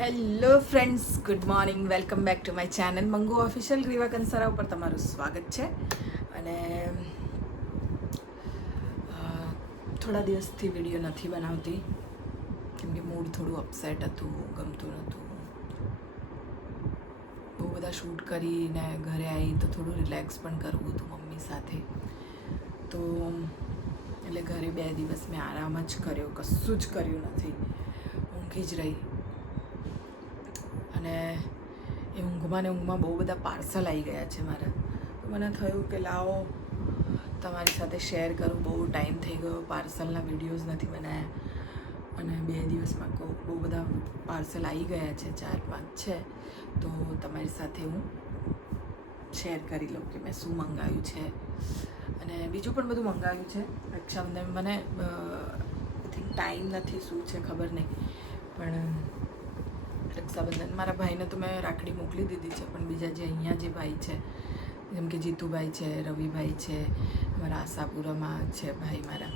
Hello friends good morning welcome back to my channel Mangu official Riva Kansara ઉપર તમારું સ્વાગત છે. અને થોડા દિવસથી વીડિયો નથી બનાવતી. કેમ કે મૂડ થોડું અપસેટ હતું, ગમતું નહોતું. બહુ બધા શૂટ કરીને ઘરે આવી તો થોડું રિલેક્સ પણ કરવું હતું મમ્મી સાથે. તો, એટલે ઘરે બે દિવસ મેં આરામ જ કર્યો. કશું જ કર્યું નથી. ઊંઘી જ રહી. અને એ ઊંઘમાં ને ઊંઘમાં બહુ બધા પાર્સલ આવી ગયા છે મારા. તો મને થયું કે લાવો, તમારી સાથે શેર કરું. બહુ ટાઈમ થઈ ગયો, પાર્સલના વિડીયોઝ નથી બનાવ્યા અને બે દિવસમાં બહુ બધા પાર્સલ આવી ગયા છે, ચાર, પાંચ છે. તો તમારી સાથે હું શેર કરી લઉં કે મેં શું મંગાવ્યું છે. અને બીજું પણ બધું મંગાવ્યું છે. રક્ષાબંધન મને આઈ થિંક ટાઈમ નથી, શું છે ખબર નહીં. પણ રક્ષાબંધન મારા ભાઈને તો મેં રાખડી મોકલી દીધી છે, પણ બીજા જે અહીંયા જે ભાઈ છે, જેમ કે જીતુભાઈ છે, રવિભાઈ છે, મારા આશાપુરામાં છે ભાઈ મારા,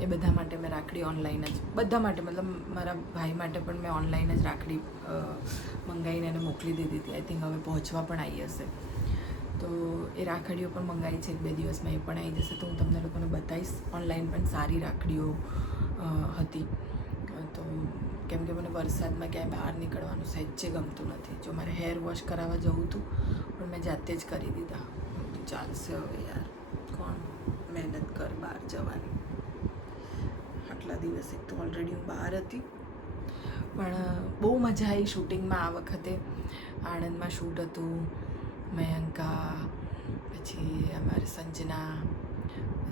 એ બધા માટે મેં રાખડી ઓનલાઈન જ, બધા માટે મતલબ મારા ભાઈ માટે પણ મેં ઓનલાઈન જ રાખડી મંગાવીને એને મોકલી દીધી હતી. આઈ થિંક હવે પહોંચવા પણ આવી હશે. તો એ રાખડીઓ પણ મંગાવી છે, એક બે દિવસમાં એ પણ આવી જશે. તો હું તમને લોકોને બતાવીશ ઓનલાઈન પણ સારી રાખડીઓ હતી. તો કેમ કે મને વરસાદમાં ક્યાંય બહાર નીકળવાનું સહેજે ગમતું નથી. જો મારે હેર વોશ કરાવવા જવું હતું, પણ મેં જાતે જ કરી દીધા. ચાલશે હવે યાર, કોણ મહેનત કર બહાર જવાની? આટલા દિવસ એક તો ઓલરેડી હું બહાર હતી. પણ, બહુ મજા આવી શૂટિંગમાં આ વખતે. આણંદમાં શૂટ હતું, મયંકા, પછી અમારે સંજના,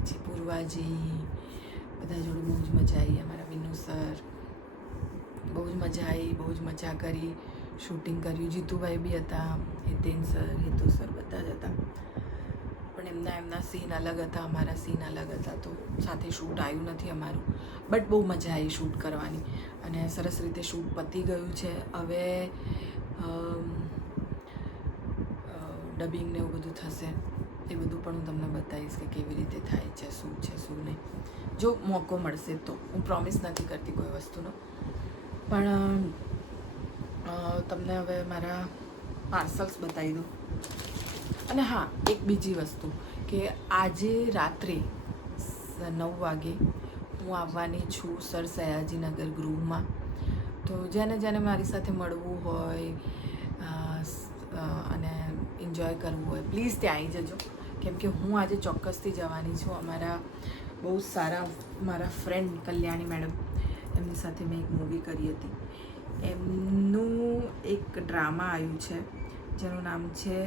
પછી પૂર્વાજી, બધા જોડે બહુ જ મજા આવી. અમારા વિનુ સર બહુ જ મજા આવી બહુ જ મજા કરી, શૂટિંગ કર્યું. જીતુભાઈ બી હતા, હિતેન સર, હિતુ સર બધા જ હતા. પણ એમના એમના સીન અલગ હતા, અમારા સીન અલગ હતા. તો સાથે શૂટ આવ્યું નથી અમારું. બટ બહુ મજા આવી શૂટ કરવાની. અને સરસ રીતે શૂટ પતી ગયું છે. હવે ડબિંગ ને એવું બધું થશે. એ બધું પણ હું તમને બતાવીશ કે કેવી રીતે થાય છે, શું છે, શું નહીં. જો મોકો મળશે તો. હું પ્રોમિસ નથી કરતી કોઈ વસ્તુનો. પણ તમને હવે મારા પાર્સલ્સ બતાવી દઉં. અને હા, એક બીજી વસ્તુ કે આજે રાત્રે નવ વાગે હું આવવાની છું સર સયાજીનગર ગૃહમાં. તો જેને જેને મારી સાથે મળવું હોય અને એન્જોય કરવું હોય પ્લીઝ ત્યાં આવી જજો. કેમ કે હું આજે ચોક્કસથી જવાની છું. અમારા બહુ સારા, મારા ફ્રેન્ડ કલ્યાણી મેડમ એમની સાથે મેં એક મૂવી કરી હતી. એમનું એક ડ્રામા આવ્યું છે, જેનું નામ છે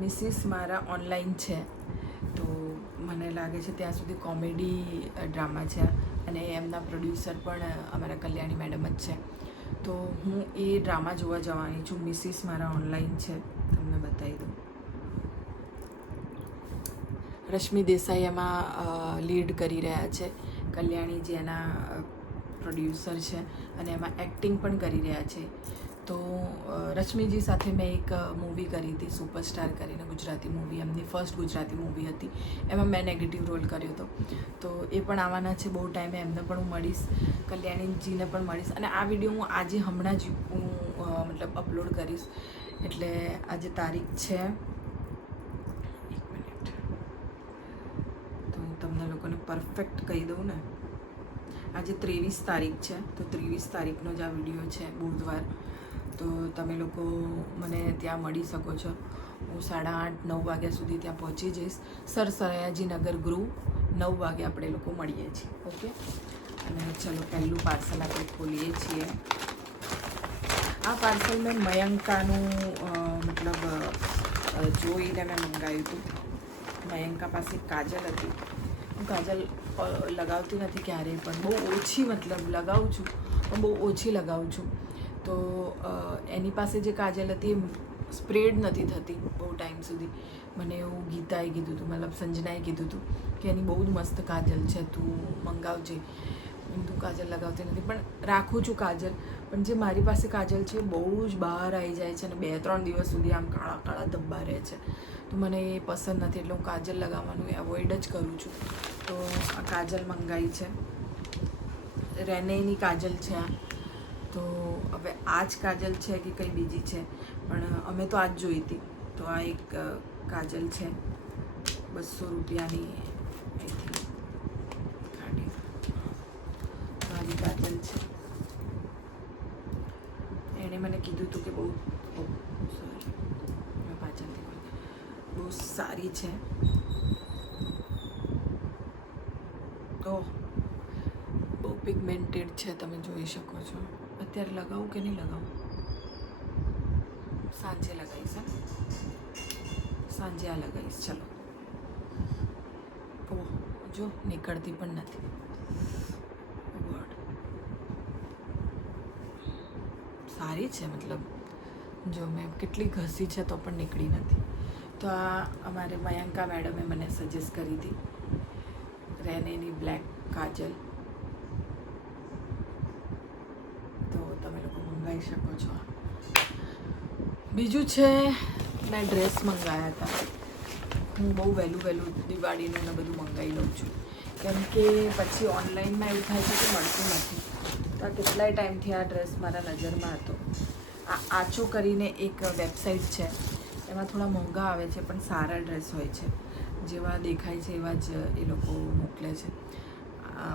મિસિસ મારા ઓનલાઈન છે. તો મને લાગે છે ત્યાં સુધી કોમેડી ડ્રામા છે અને એમના પ્રોડ્યુસર પણ અમારા કલ્યાણી મેડમ જ છે. તો હું એ ડ્રામા જોવા જવાની છું મિસિસ મારા ઓનલાઈન છે. તમને બતાવી દઉં. રશ્મિ દેસાઈ એમાં લીડ કરી રહ્યા છે. કલ્યાણી જે એના પ્રોડ્યુસર છે અને એમાં એક્ટિંગ પણ કરી રહ્યા છે. તો રશ્મિજી સાથે મેં એક મૂવી કરી હતી સુપરસ્ટાર કરીને ગુજરાતી મૂવી એમની ફર્સ્ટ ગુજરાતી મૂવી હતી. એમાં મેં નેગેટિવ રોલ કર્યો હતો. તો એ પણ આવવાના છે, બહુ ટાઈમે એમને પણ હું મળીશ, કલ્યાણીજીને પણ મળીશ અને આ વીડિયો હું આજે હમણાં જ હું મતલબ અપલોડ કરીશ. એટલે આજે તારીખ છે એક મિનિટ તો હું તમને લોકોને પરફેક્ટ કહી દઉં ને. આજે ત્રેવીસ તારીખ છે, તો ત્રેવીસ તારીખનો જ આ વીડિયો છે બુધવાર. તો તમે લોકો મને ત્યાં મળી શકો છો. હું સાડા આઠ, નવ વાગ્યા સુધી ત્યાં પહોંચી જઈશ. સર સયાજી નગર ગૃહ, નવ વાગે આપણે લોકો મળીએ છીએ, ઓકે? અને ચલો, પહેલું પાર્સલ આપણે ખોલીએ છીએ. આ પાર્સલ મેં મયંકાનું મતલબ જોઈને મેં મંગાવ્યું હતું. મયંકા પાસે કાજલ હતી. હું કાજલ લગાવતી નથી ક્યારેય પણ. બહુ ઓછી મતલબ લગાવું છું, પણ બહુ ઓછી લગાવું છું. તો એની પાસે જે કાજલ હતી એ સ્પ્રેડ નથી થતી બહુ ટાઈમ સુધી. મને એવું ગીતાએ કીધું હતું મતલબ સંજનાએ કીધું હતું કે એની બહુ જ મસ્ત કાજલ છે, તું મંગાવજે. તું કાજલ લગાવતી નથી, પણ રાખું છું કાજલ. પણ જે મારી પાસે કાજલ છે બહુ જ બહાર આવી જાય છે અને બે ત્રણ દિવસ સુધી આમ કાળા કાળા ધબ્બા રહે છે. તો મને એ પસંદ નથી એટલે હું કાજલ લગાવવાનું એવોઇડ જ કરું છું. તો આ કાજલ મંગાવી છે. રેનેની કાજલ છે આ. તો હવે આ જ કાજલ છે કે કંઈ બીજી છે? પણ અમે તો આ જ જોઈ હતી. તો આ એક કાજલ છે. બસો રૂપિયાની અહીંથી કાઢી તો આવી કાજલ છે એણે મને કીધું હતું કે બહુ સોરી મેં પાછળથી બોલી. બહુ સારી છે તો બહુ છે, તમે જોઈ શકો છો. અત્યારે લગાવું કે નહીં લગાવું? સાંજે લગાવીશ સાંજે આ લગાવીશ, ચલો. ઓહ, જો, નીકળતી પણ નથી. સારી છે, મતલબ. જો મેં કેટલી ઘસી છે, તો પણ નીકળી નથી. તો આ અમારે મયંકા મેડમે મને સજેસ્ટ કરી હતી. રેનેની બ્લેક કાજલ તો તમે લોકો મંગાવી શકો છો આ. બીજું છે, મેં ડ્રેસ મંગાવ્યા હતા. હું બહુ વહેલું વહેલું દિવાળીનું ને બધું મંગાવી લઉં છું. કેમ કે પછી ઓનલાઈનમાં એવું થાય છે કે મળતું નથી. તો આ કેટલાય ટાઈમથી આ ડ્રેસ મારા નજરમાં હતો. આ આચો કરીને એક વેબસાઇટ છે. એમાં થોડા મોંઘા આવે છે, પણ સારા ડ્રેસ હોય છે. જેવા દેખાય છે, એવા જ એ લોકો મોકલે છે.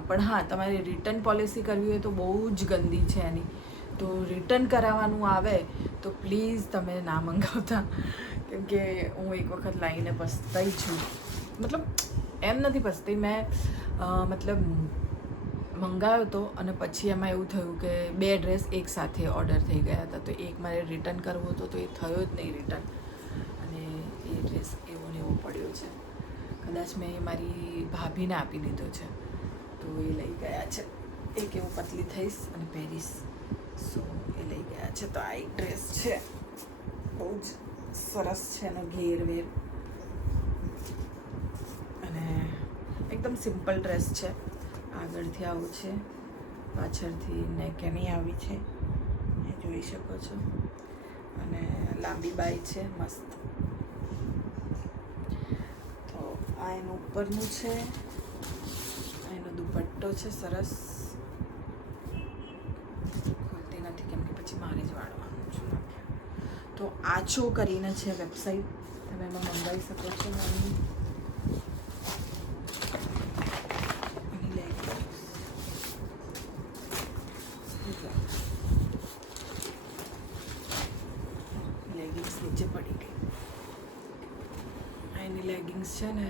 પણ હા, તમારે રિટર્ન પોલિસી કરવી હોય તો બહુ જ ગંદી છે એની. તો રિટર્ન કરાવવાનું આવે, તો પ્લીઝ તમે ના મંગાવતા. કેમકે હું એક વખત લાવીને પસ્તાઈ છું. મતલબ, એમ નથી પસ્તાઈ. મેં મતલબ મંગાવ્યો હતો અને પછી એમાં એવું થયું કે બે ડ્રેસ એક સાથે ઓર્ડર થઈ ગયા હતા. તો એક મારે રિટર્ન કરવો હતો, તો એ થયો જ નહીં રિટર્ન અને એ ડ્રેસ એવો ને એવો પડ્યો છે. કદાચ મેં એ મારી ભાભીને આપી દીધો છે. તો એ લઈ ગયા છે. એક એવું પતલી થઈશ અને પહેરીશ. સો એ લઈ ગયા છે? તો આ એક ડ્રેસ છે. બહુ જ સરસ છે એનો ઘેરવેર. અને એકદમ સિમ્પલ ડ્રેસ છે. આગળથી આવું છે. પાછળથી નેક એની આવી છે. એ જોઈ શકો છો. અને લાંબી બાઈ છે, મસ્ત. તો આ એનું ઉપરનું છે. આ એનો દુપટ્ટો છે, સરસ ખોલતી નથી કેમ કે પછી મારે જ વાળવાનું છે આચો કરીને છે વેબસાઇટ તમે એમાં મંગાવી શકો છો. લેગિંગ્સ નીચે પડી ગઈ. એની લેગિંગ્સ છે ને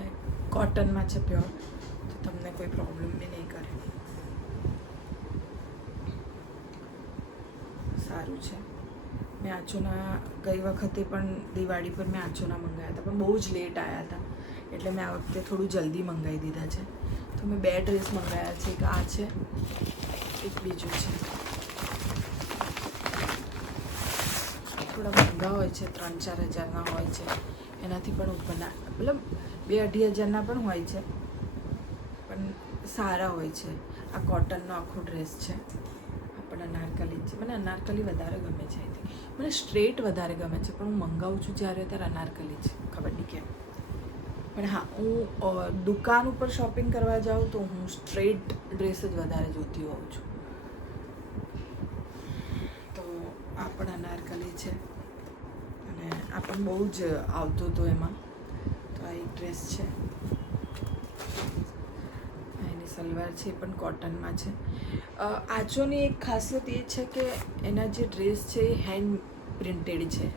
કોટનમાં છે પ્યોર તો તમને કોઈ પ્રોબ્લેમ બી નહીં કરે. સારું છે. મેં આચોના ગઈ વખતે પણ દિવાળી પર મેં આચોના મંગાવ્યા હતા, પણ બહુ જ લેટ આવ્યા હતા. એટલે મેં આ વખતે થોડું જલ્દી મંગાવી દીધા છે. તો મેં બે ડ્રેસ મંગાવ્યા છે, એક આ છે, એક બીજું છે. થોડા મોંઘા હોય છે, ત્રણ ચાર હજારના હોય છે. એનાથી પણ ઉપરના મતલબ બે અઢી હજારના પણ હોય છે. પણ સારા હોય છે. આ કોટનનો આખો ડ્રેસ છે. પણ અનારકલી છે. મને અનારકલી વધારે ગમે છે આઈ. મને સ્ટ્રેટ વધારે ગમે છે, પણ હું મંગાવું છું જ્યારે ત્યારે અનારકલી ખબર નહીં કેમ. પણ હા, હું દુકાન ઉપર શોપિંગ કરવા જાઉં તો હું સ્ટ્રેટ ડ્રેસ જ વધારે જોતી હોઉં છું. તો આ પણ અનારકલી છે. અને આ પણ બહુ જ આવતો હતો એમાં. તો આ એક ડ્રેસ છે. એની સલવાર છે, એ પણ કોટનમાં છે. આચોની એક ખાસિયત એ છે કે એના જે ડ્રેસ છે એ હેન્ડ પ્રિન્ટેડ છે.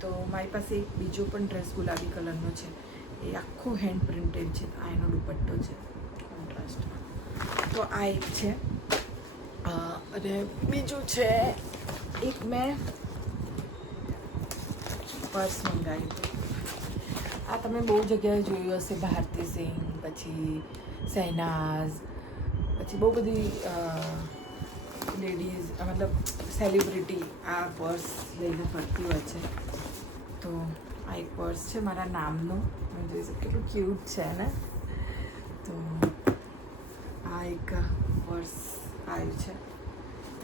તો મારી પાસે એક બીજો પણ ડ્રેસ ગુલાબી કલરનો છે. એ આખો હેન્ડ પ્રિન્ટેડ છે. આ એનો દુપટ્ટો છે. કોન્ટ્રાસ્ટમાં. તો આ એક છે. અને બીજું છે, એક મેં પર્સ મંગાવી હતી. આ તમે બહુ જગ્યાએ જોયું હશે. ભારતી સિંહ, પછી શહેનાઝ પછી બહુ બધી લેડીઝ મતલબ સેલિબ્રિટી આ પર્સ લઈને ફરતી હોય છે. તો આ એક પર્સ છે મારા નામનું. તમે જોઈ શકો કેટલું ક્યુટ છે ને. તો આ એક પર્સ આવ્યું છે.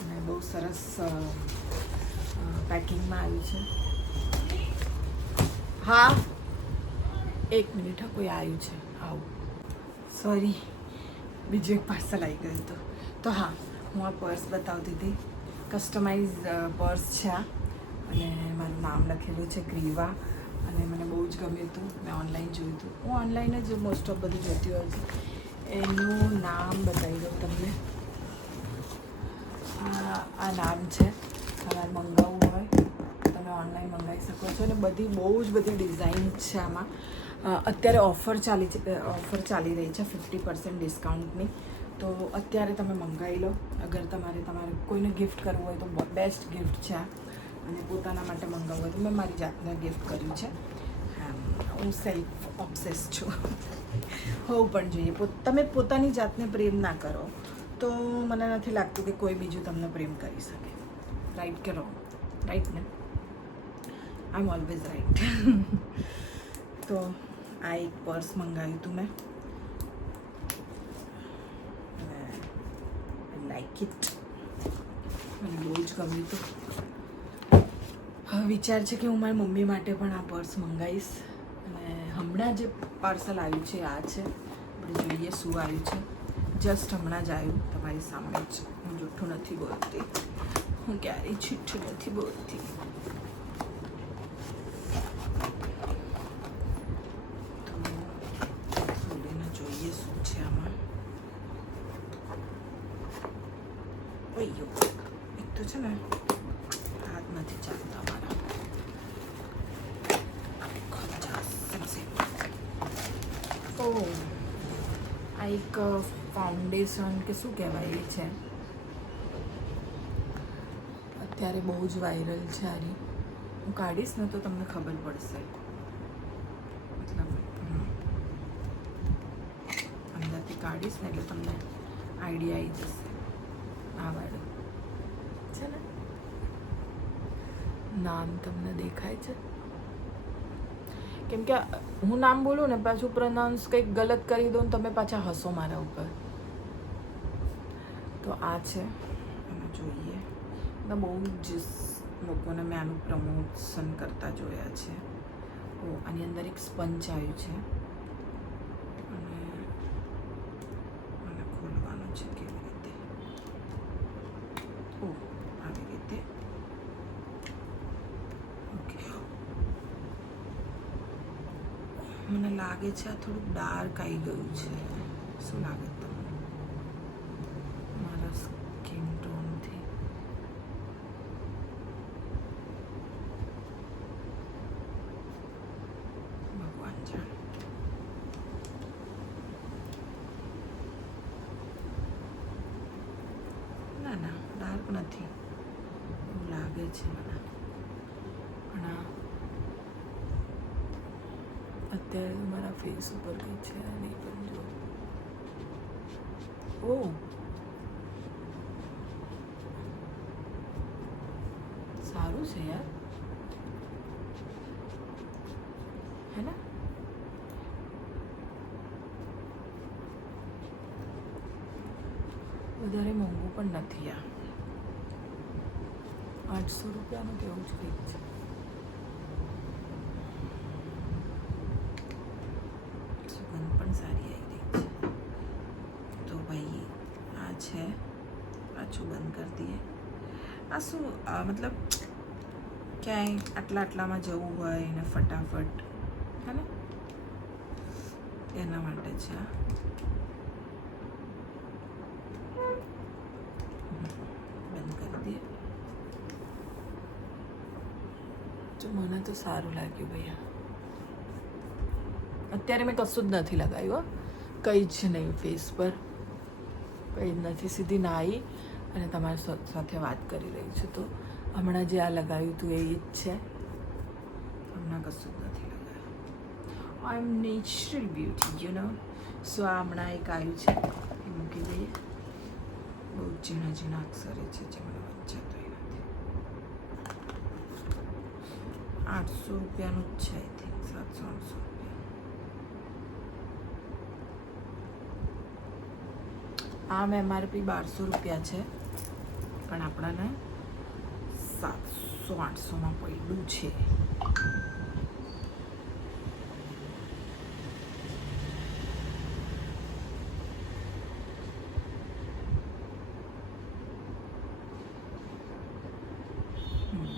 અને બહુ સરસ પેકિંગમાં આવ્યું છે. હા, એક મિનિટ કોઈ આવ્યું છે. આવું. સોરી બીજું એક પાર્સલ આવી ગયું હતું. તો હા, હું આ પર્સ બતાવતી હતી કસ્ટમાઇઝ પર્સ છે આ. અને મારું નામ લખેલું છે ગ્રીવા. અને મને બહુ જ ગમ્યું હતું. મેં ઓનલાઈન જોયું હતું. હું ઓનલાઈન જ મોસ્ટ ઓફ બધું જોતી હોઉં છું. એનું નામ બતાવી દઉં તમને. આ નામ છે. તમારે મંગાવવું હોય, તમે ઓનલાઈન મંગાવી શકો છો. અને બધી બહુ જ બધી ડિઝાઇન છે આમાં. અત્યારે ઓફર ચાલી છે ઓફર ચાલી રહી છે ફિફ્ટી પર્સન્ટ ડિસ્કાઉન્ટની તો અત્યારે તમે મંગાવી લો. અગર તમારે તમારે કોઈને ગિફ્ટ કરવું હોય તો બેસ્ટ ગિફ્ટ છે અને પોતાના માટે મંગાવવું હોય તો મેં મારી જાતને ગિફ્ટ કર્યું છે. હું સેલ્ફ ઓબ્સેસ છું. હોવું પણ જોઈએ. તમે પોતાની જાતને પ્રેમ ના કરો તો મને નથી લાગતું કે કોઈ બીજું તમને પ્રેમ કરી શકે. રાઈટ કે રોંગ રાઈટ ને? આઈ એમ ઓલવેઝ રાઈટ તો આ એક પર્સ મંગાવ્યું હતું મેં. લાઈક ઇટ મને બહુ જ ગમ્યું હતું હવે વિચાર છે કે હું મારી મમ્મી માટે પણ આ પર્સ મંગાવીશ. અને હમણાં જે પાર્સલ આવ્યું છે, આ છે. આપણે જોઈએ શું આવ્યું છે. જસ્ટ હમણાં જ આવ્યું તમારી સામે જ. હું જૂઠું નથી બોલતી. હું ક્યારેય છીઠું નથી બોલતી તો ખોલીને જોઈએ શું છે આમાં ઓયો એક તો છે ને હાથ નથી ચાલતા મારા ખચાસ સમસી. ઓ આ એક ફાઉન્ડેશન કે શું કહેવાય એ છે? અત્યારે બહુ જ વાયરલ છે આની. હું કાઢીશ ને તો તમને ખબર પડશે. મતલબ. અંદરથી કાઢીશ ને એટલે તમને આઈડિયા આવી જશે. આ વાળું. છે ને? નામ તમને દેખાય છે? કેમ કે હું નામ બોલું ને, પાછું પ્રનાઉન્સ કંઈક ગલત કરી દઉં તમે પાછા હસો મારા ઉપર. તો આ છે. અમે જોઈએ. બહુ જ લોકોને મેં આનું પ્રમોશન કરતા જોયા છે. ઓ, આની અંદર એક સ્પંચ આવ્યું છે અને મને ખોલવાનું છે કેવી રીતે ઓ આવી રીતે ઓકે મને લાગે છે? આ થોડુંક ડાર્ક આવી ગયું છે. શું લાગે તમને? મારા સ્કિન ટોનથી ભગવાન જાણે. ના ના ડાર્ક નથી. એવું લાગે છે મને. પણ આ અત્યારે મારા ફેસ ઉપર કંઈ છે નહીં, પણ જો. ઓ સારું છે યાર. હે વધારે મોંઘું પણ નથી આ આઠસો રૂપિયાનું કેવું જ કંઈક છે સુગંધ પણ સારી આવી રહી છે. તો ભાઈ, આ છે, પાછું બંધ કરી દઈએ. આ શું મતલબ ક્યાંય આટલા આટલામાં જવું હોય ને ફટાફટ હે ને એના માટે છે આ. બંધ કરી દઈએ. જો મને તો સારું લાગ્યું ભૈયા અત્યારે મેં કશું જ નથી લગાવ્યું કંઈ જ નહીં ફેસ પર. કંઈ જ નથી. સીધી નાહી અને તમારી સાથે વાત કરી રહી છું તો. હમણાં જે આ લગાવ્યું હતું એ જ છે. હમણાં કશું જ નથી લગાવ્યું. I am natural beauty you know so આ હમણાં એક આવ્યું છે. એ મૂકી દઈએ. બહુ ઝીણા ઝીણા અક્ષરે છે, જે મને નથી. આઠસો રૂપિયાનું જ છે આઈ થિંક સાતસો આઠસો રૂપિયા આમ એમઆરપી બારસો રૂપિયા છે. પણ આપણાને સાતસો, આઠસોમાં પડ્યું છે.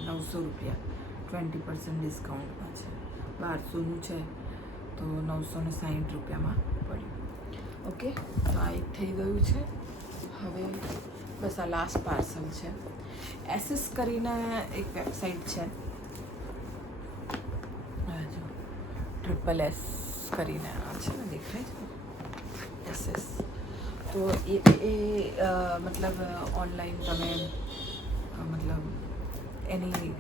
નવસો રૂપિયા. ટ્વેન્ટી પર્સન્ટ ડિસ્કાઉન્ટમાં છે. બારસોનું છે. તો નવસો ને સાહીઠ રૂપિયામાં. ઓકે, તો આ એક થઈ ગયું છે. હવે બસ આ લાસ્ટ પાર્સલ છે. એસએસ કરીને એક વેબસાઇટ છે. જો ટ્રિપલ એસ કરીને આ છે ને, દેખાય છે? એસએસ તો એ એ મતલબ ઓનલાઈન તમે મતલબ એની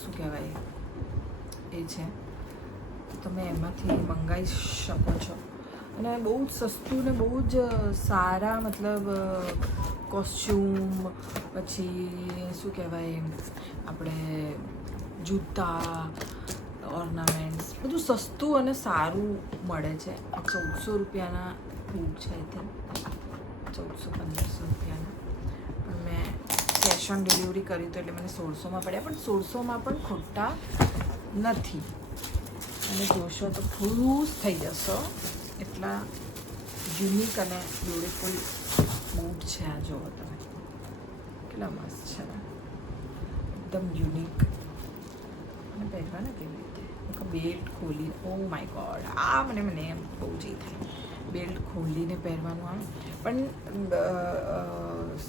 શું કહેવાય, એ છે. તમે એમાંથી મંગાવી શકો છો. અને બહુ જ સસ્તું ને બહુ જ સારા મતલબ કોસ્ચ્યુમ પછી શું કહેવાય આપણે જૂતા ઓર્નામેન્ટ્સ બધું સસ્તું અને સારું મળે છે. ચૌદસો રૂપિયાના બૂટ છે તે. ચૌદસો, પંદરસો રૂપિયાના. મેં કેશ ઓન ડિલિવરી કરી તો એટલે મને સોળસોમાં પડ્યા, પણ સોળસોમાં પણ ખોટા નથી. અને જોશો તો ખુશ થઈ જશો. એટલા યુનિક અને બ્યુટિફુલ બૂટ છે આ જુઓ તમે. કેટલા મસ્ત છે. એકદમ યુનિક અને પહેરવાના કેવી રીતે? બેલ્ટ ખોલી ઓ માય ગોડ આ મને મને એમ બહુ જ થાય. બેલ્ટ ખોલીને પહેરવાનું આવે. પણ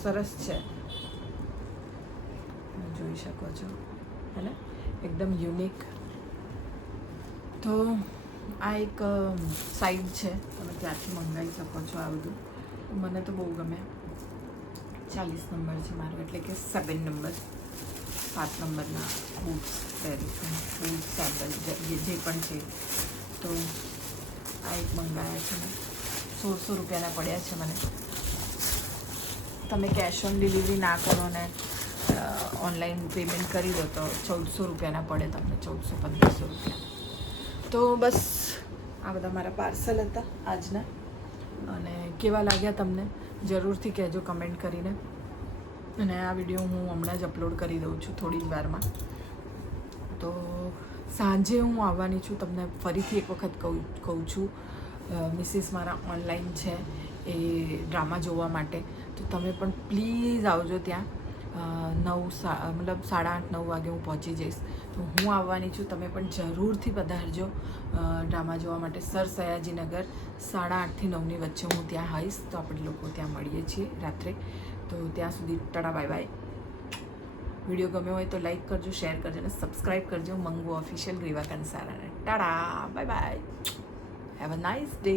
સરસ છે. તમે જોઈ શકો છો. હે ને? એકદમ યુનિક તો આ એક સાઇડ છે. તમે ત્યાંથી મંગાવી શકો છો આ બધું. મને તો બહુ ગમે. ચાલીસ નંબર છે મારો, એટલે કે સેવન નંબર. સાત નંબરના બૂટ્સ પહેરીશું બૂટ સેન્ડલ જે પણ છે. તો આ એક મંગાવ્યા છે મેં. સોળસો રૂપિયાના પડ્યા છે મને. તમે કેશ ઓન ડિલિવરી ના કરો ને ઓનલાઈન પેમેન્ટ કરી દો તો ચૌદસો રૂપિયાના પડે તમને, ચૌદસો પંદરસો રૂપિયા. તો બસ આ બધા મારા પાર્સલ હતા આજના. અને કેવા લાગ્યા તમને? જરૂરથી કહેજો કમેન્ટ કરીને. અને આ વીડિયો હું હમણાં જ અપલોડ કરી દઉં છું થોડી જ વારમાં. તો સાંજે હું આવવાની છું, તમને ફરીથી એક વખત કહું કહું છું. મિસિસ મારા ઓનલાઈન છે એ ડ્રામા જોવા માટે. તો તમે પણ પ્લીઝ આવજો ત્યાં. નવ સા મતલબ સાડા આઠ, નવ વાગે હું પહોંચી જઈશ. તો હું આવવાની છું. તમે પણ જરૂરથી પધારજો. ડ્રામા જોવા માટે સર સયાજીનગર. સાડા આઠથી નવની વચ્ચે હું ત્યાં આવીશ. તો આપણે લોકો ત્યાં મળીએ છીએ રાત્રે. તો ત્યાં સુધી ટડા બાય બાય. વીડિયો ગમ્યો હોય તો લાઈક કરજો, શેર કરજો અને સબસ્ક્રાઈબ કરજો Mangu official Greeva કંસારાને tada bye bye. Have a nice day